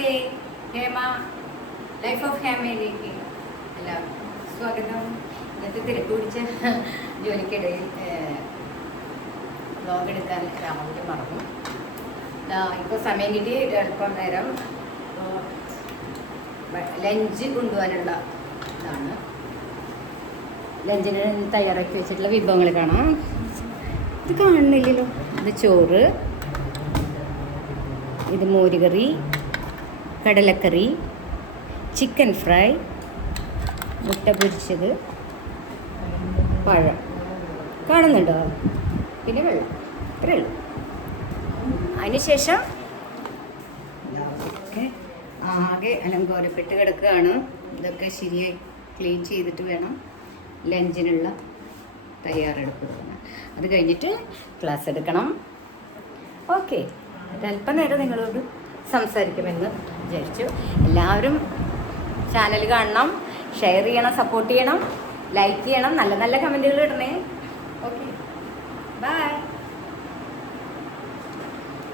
Namaste. Hema life of ഹേമയിലേക്ക് എല്ലാവർക്കും സ്വാഗതം. ഇന്നത്തെ തിരക്ക് പിടിച്ച ജോലിക്കിടയിൽ വ്ലോഗ് എടുക്കാൻ രാവിലെ മറന്നു. ഇപ്പോൾ സമയം കിട്ടി അല്പം നേരം ലഞ്ച് കൊണ്ടുപോകാനുള്ള ഇതാണ്. ലഞ്ചിന് തയ്യാറാക്കി വെച്ചിട്ടുള്ള വിഭവങ്ങൾ കാണാം. ഇത് കാണുന്നില്ലല്ലോ. ഇത് ചോറ്, ഇത് മോരുകറി, കടലക്കറി, ചിക്കൻ ഫ്രൈ, മുട്ട പൊരിച്ചത്, പഴം കാണുന്നുണ്ടോ? പിന്നെ വെള്ളം. ഇത്രയേ ഉള്ളൂ. അതിനുശേഷം ഒക്കെ ആകെ അലങ്കോലപ്പെട്ട് കിടക്കുകയാണ്. ഇതൊക്കെ ശരിയായി ക്ലീൻ ചെയ്തിട്ട് വേണം ലഞ്ചിനുള്ള തയ്യാറെടുപ്പ് തുടങ്ങാൻ. അത് കഴിഞ്ഞിട്ട് ക്ലാസ് എടുക്കണം. ഓക്കെ, ഒരല്പം നേരം നിങ്ങളോട് സംസാരിക്കുമെന്ന് വിചാരിച്ചു. എല്ലാവരും ചാനൽ കാണണം, ഷെയർ ചെയ്യണം, സപ്പോർട്ട് ചെയ്യണം, ലൈക്ക് ചെയ്യണം, നല്ല നല്ല കമൻറ്റുകൾ ഇടണേ. ഓക്കെ.